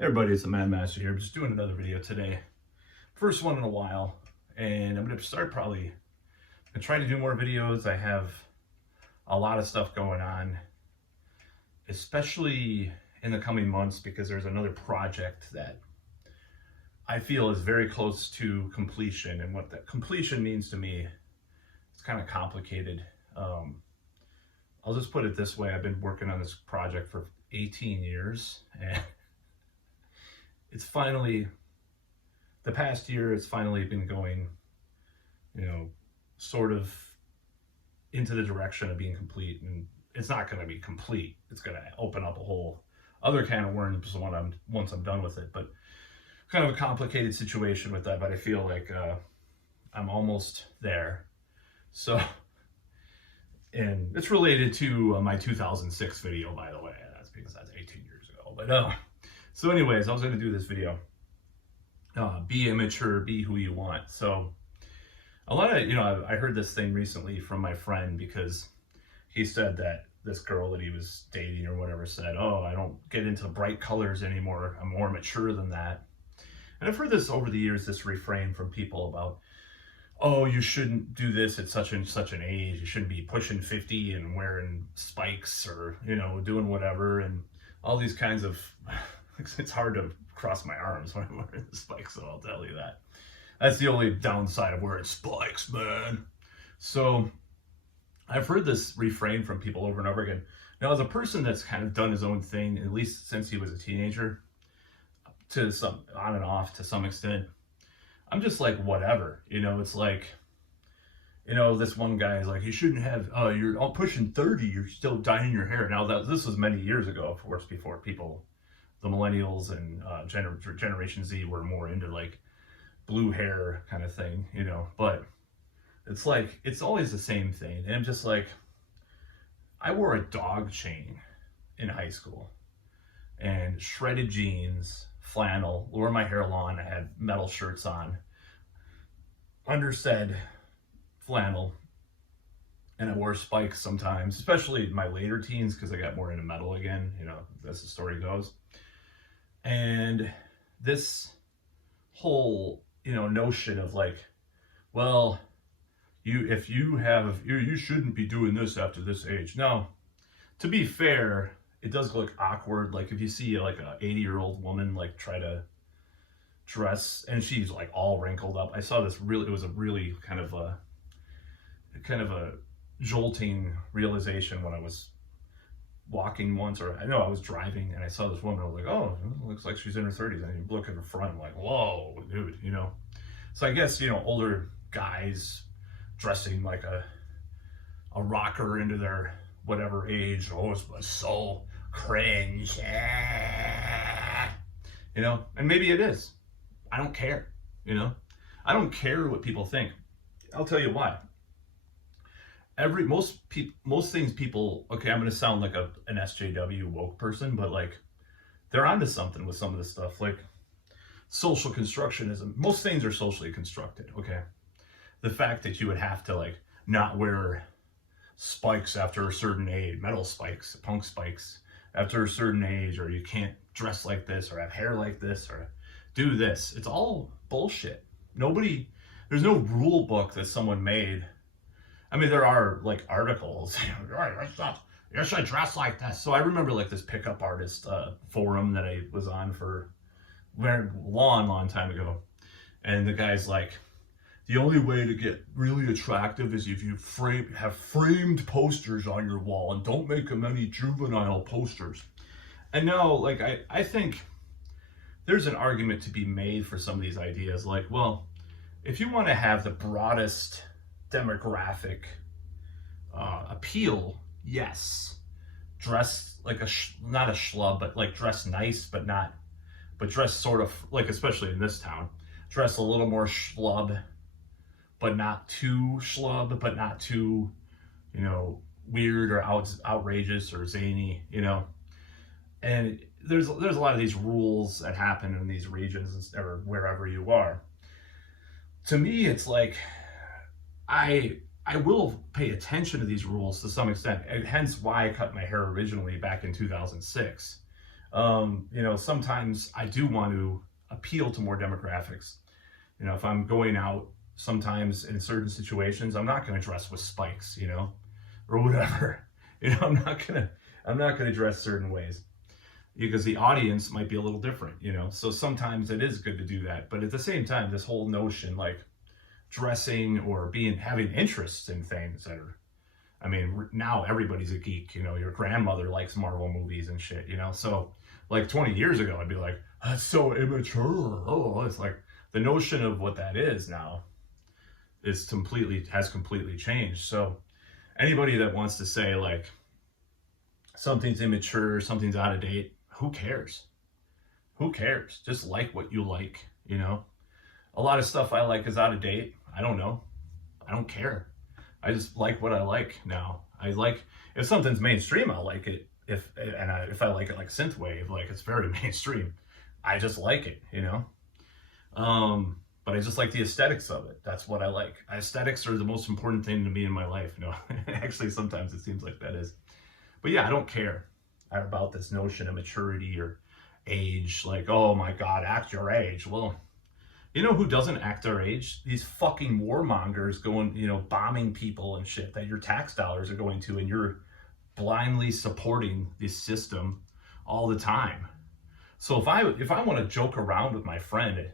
Hey everybody, it's the Mad Master here. I'm just doing another video today. First one in a while. And I'm going to start probably trying to do more videos. I have a lot of stuff going on, especially in the coming months, because there's another project that I feel is very close to completion. And what that completion means to me, it's kind of complicated. I'll just put it this way. I've been working on this project for 18 years and it's finally, the past year, it's finally been going, sort of into the direction of being complete. And it's not going to be complete. It's going to open up a whole other can of worms once I'm done with it. But kind of a complicated situation with that. But I feel like I'm almost there. So, and it's related to my 2006 video, by the way. That's because that's 18 years ago. But so anyways, I was going to do this video. Be immature, be who you want. So a lot of, I heard this thing recently from my friend because he said that this girl that he was dating or whatever said, oh, I don't get into bright colors anymore. I'm more mature than that. And I've heard this over the years, this refrain from people about, oh, you shouldn't do this at such and such an age. You shouldn't be pushing 50 and wearing spikes or, doing whatever. And all these kinds of, it's hard to cross my arms when I'm wearing the spikes, so I'll tell you that. That's the only downside of wearing spikes, man. So I've heard this refrain from people over and over again. Now, as a person that's kind of done his own thing, at least since he was a teenager, to some on and off to some extent, I'm just like, whatever. It's like, this one guy is like, you shouldn't have, you're all pushing 30, you're still dyeing your hair. Now, this was many years ago, of course, before the millennials and Generation Z were more into like blue hair kind of thing, but it's like, it's always the same thing. And I'm just like, I wore a dog chain in high school and shredded jeans, flannel, wore my hair long. I had metal shirts on, undersaid flannel, and I wore spikes sometimes, especially in my later teens because I got more into metal again, as the story goes. And this whole, notion of like, well, you shouldn't be doing this after this age. Now, to be fair, it does look awkward. Like if you see like a 80-year-old woman like try to dress and she's like all wrinkled up. I saw this it was a really kind of a jolting realization when I was walking once, or I know I was driving and I saw this woman. I was like, oh, it looks like she's in her 30s. And you look at her front, I'm like, whoa, dude, So I guess, older guys dressing like a rocker into their whatever age, oh, it was so cringe. And maybe it is. I don't care, I don't care what people think. I'll tell you why. Most things people, okay, I'm going to sound like an SJW woke person, but like they're onto something with some of this stuff, like social constructionism. Most things are socially constructed, okay? The fact that you would have to like not wear spikes after a certain age, metal spikes, punk spikes after a certain age, or you can't dress like this or have hair like this or do this. It's all bullshit. There's no rule book that someone made. I mean, there are like articles, you should dress like this. So I remember like this pickup artist forum that I was on for a very long time ago. And the guy's like, the only way to get really attractive is if you have framed posters on your wall and don't make them any juvenile posters. And now, like, I think there's an argument to be made for some of these ideas. Like, well, if you want to have the broadest demographic appeal, yes, dress like not a schlub, but like dress nice, but dress sort of like, especially in this town, dress a little more schlub, but not too schlub, but not too, weird or outrageous or zany, And there's a lot of these rules that happen in these regions or wherever you are. To me, it's like, I will pay attention to these rules to some extent, and hence why I cut my hair originally back in 2006. Sometimes I do want to appeal to more demographics. If I'm going out, sometimes in certain situations, I'm not going to dress with spikes, or whatever. I'm not going to dress certain ways because the audience might be a little different. So sometimes it is good to do that. But at the same time, this whole notion, like dressing or having interests in things that are, I mean, now everybody's a geek. Your grandmother likes Marvel movies and shit. So like 20 years ago, I'd be like, that's so immature. Oh, it's like the notion of what that is now has completely changed. So anybody that wants to say like something's immature, something's out of date, who cares? Who cares? Just like what you like. A lot of stuff I like is out of date. I don't know. I don't care. I just like what I like now. I like if something's mainstream, I'll like it. If I like it like synthwave, like it's very mainstream, I just like it. But I just like the aesthetics of it. That's what I like. Aesthetics are the most important thing to me in my life. Actually, sometimes it seems like that is. But yeah, I don't care about this notion of maturity or age. Like, oh my God, act your age. Well, you know who doesn't act their age? These fucking warmongers going, bombing people and shit that your tax dollars are going to, and you're blindly supporting this system all the time. So if I want to joke around with my friend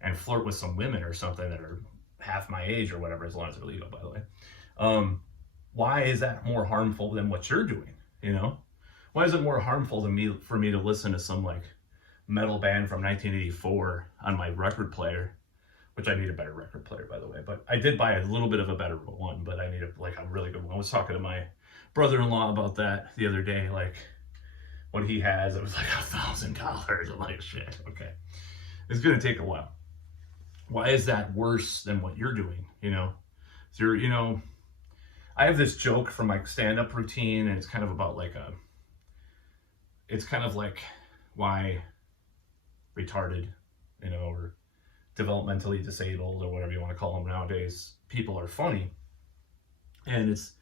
and flirt with some women or something that are half my age or whatever, as long as they're legal, by the way, why is that more harmful than what you're doing? Why is it more harmful for me to listen to some like metal band from 1984 on my record player, which I need a better record player, by the way, but I did buy a little bit of a better one, but I need a really good one. I was talking to my brother-in-law about that the other day, like what he has, it was like $1,000. I'm like, shit, okay. It's gonna take a while. Why is that worse than what you're doing? So I have this joke from my stand-up routine, and it's kind of about it's kind of like why retarded, or developmentally disabled, or whatever you want to call them nowadays, people are funny. And this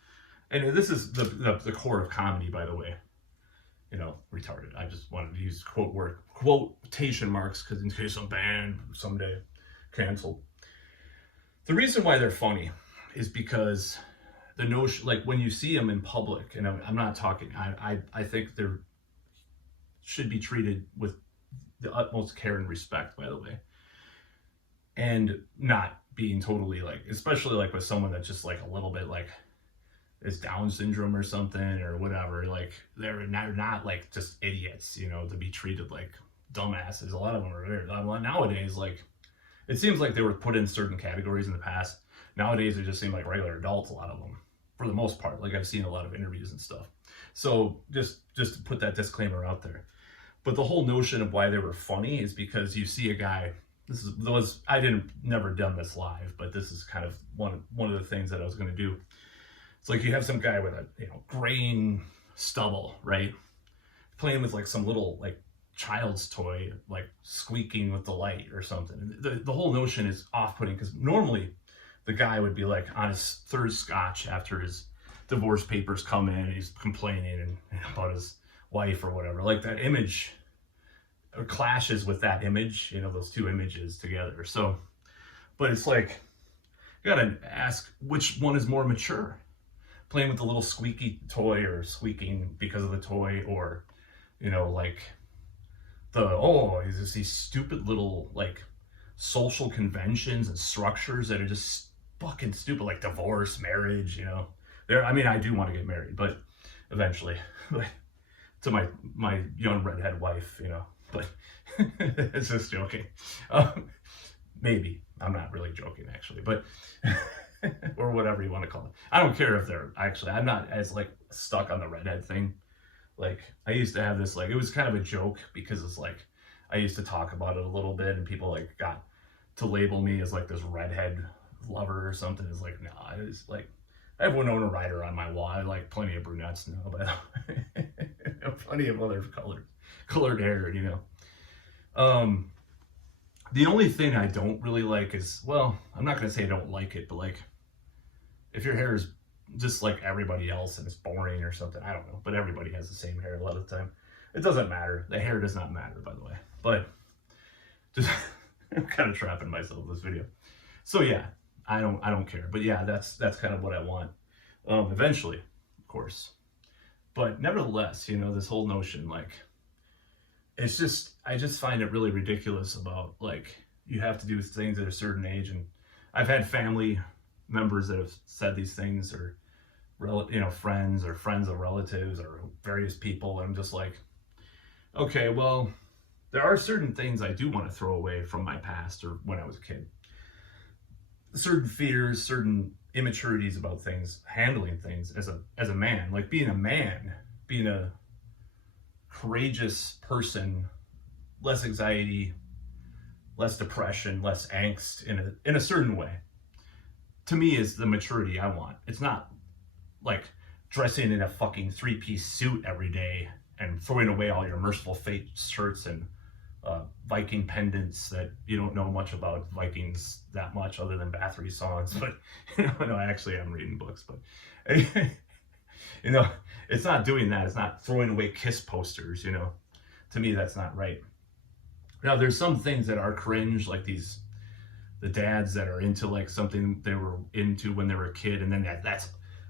is the core of comedy, by the way. Retarded. I just wanted to use quotation marks because in case I'm banned someday, canceled. The reason why they're funny is because the notion, like when you see them in public, and I'm not talking, I think they should be treated with the utmost care and respect, by the way, and not being totally like, especially like with someone that's just like a little bit like is Down syndrome or something or whatever, like they're not like just idiots, to be treated like dumbasses. A lot of them are nowadays, like it seems like they were put in certain categories in the past. Nowadays they just seem like regular adults, a lot of them, for the most part. Like I've seen a lot of interviews and stuff. So just to put that disclaimer out there. But the whole notion of why they were funny is because you see a guy, never done this live, but this is kind of one of the things that I was going to do. It's like you have some guy with a graying stubble, right? Playing with like some little like child's toy, like squeaking with the light or something. And the whole notion is off-putting because normally the guy would be like on his third scotch after his divorce papers come in and he's complaining and about his wife or whatever. Like that image clashes with that image, those two images together. So, but it's like, you gotta ask which one is more mature. Playing with the little squeaky toy or squeaking because of the toy, or, like these stupid little like social conventions and structures that are just fucking stupid, like divorce, marriage, I do want to get married, but eventually, to my young redhead wife, but it's just joking. Maybe. I'm not really joking, actually, but or whatever you want to call it. I don't care if I'm not as like stuck on the redhead thing. Like I used to have this, like, it was kind of a joke because it's like, I used to talk about it a little bit and people like got to label me as like this redhead lover or something. It's like, no, I was like, I have Winona Ryder on my wall. I like plenty of brunettes now, by the way. Plenty of other colored hair, The only thing I don't really like is, well, I'm not going to say I don't like it, but like, if your hair is just like everybody else and it's boring or something, I don't know, but everybody has the same hair a lot of the time. It doesn't matter. The hair does not matter, by the way. But just I'm kind of trapping myself in this video. So yeah, I don't care. But yeah, that's kind of what I want. Eventually, of course. But nevertheless, you know, this whole notion, like, it's just, I just find it really ridiculous about, like, you have to do things at a certain age. And I've had family members that have said these things, or, you know, friends or friends of relatives or various people. And I'm just like, okay, well, there are certain things I do want to throw away from my past or when I was a kid. Certain fears, certain immaturities about things, handling things as a man, like being a man, being a courageous person, less anxiety, less depression, less angst in a certain way. To me, is the maturity I want. It's not like dressing in a fucking 3-piece suit every day and throwing away all your Merciful Fate shirts and Viking pendants that you don't know much about Vikings that much other than Bathory songs. But you know, no, actually I'm reading books, but you know, it's not doing that. It's not throwing away Kiss posters, you know. To me, that's not right. Now, there's some things that are cringe, like the dads that are into like something they were into when they were a kid, and then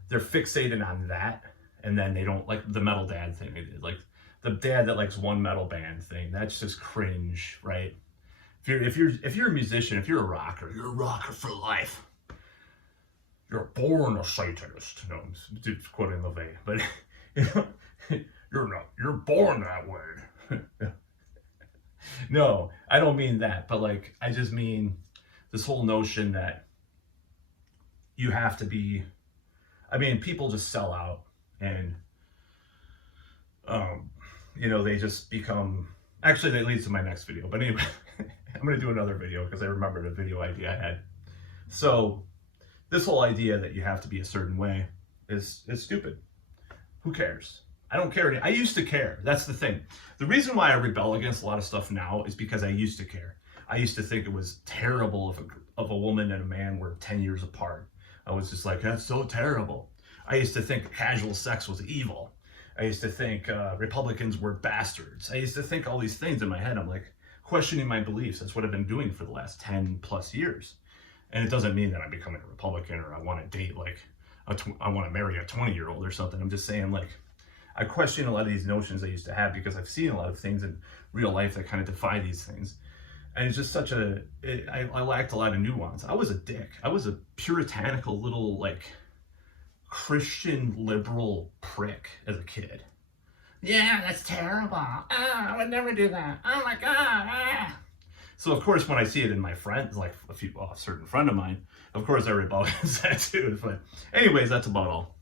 they're fixated on that, and then they don't, like the metal dad thing they did, like the dad that likes one metal band thing. That's just cringe, right? If you're a musician, if you're a rocker, you're a rocker for life. You're born a Satanist. No, I'm just quoting LaVey, but you know, you're not. You're born that way. No, I don't mean that, but like, I just mean this whole notion that you have to be, I mean, people just sell out, and you know, they just become, actually that leads to my next video, but anyway, I'm going to do another video because I remembered a video idea I had. So this whole idea that you have to be a certain way is stupid. Who cares? I don't care. I used to care. That's the thing. The reason why I rebel against a lot of stuff now is because I used to care. I used to think it was terrible if a woman and a man were 10 years apart. I was just like, that's so terrible. I used to think casual sex was evil. I used to think Republicans were bastards. I used to think all these things in my head. I'm like questioning my beliefs. That's what I've been doing for the last 10 plus years. And it doesn't mean that I'm becoming a Republican or I want to date like, I want to marry a 20-year-old or something. I'm just saying, like, I question a lot of these notions I used to have because I've seen a lot of things in real life that kind of defy these things. And it's just such I lacked a lot of nuance. I was a dick. I was a puritanical little, like, Christian liberal prick as a kid. Yeah, that's terrible. I would never do that. Oh my God. So of course, when I see it in my friends, like a certain friend of mine, of course I rebel against that too. But anyways, that's about all.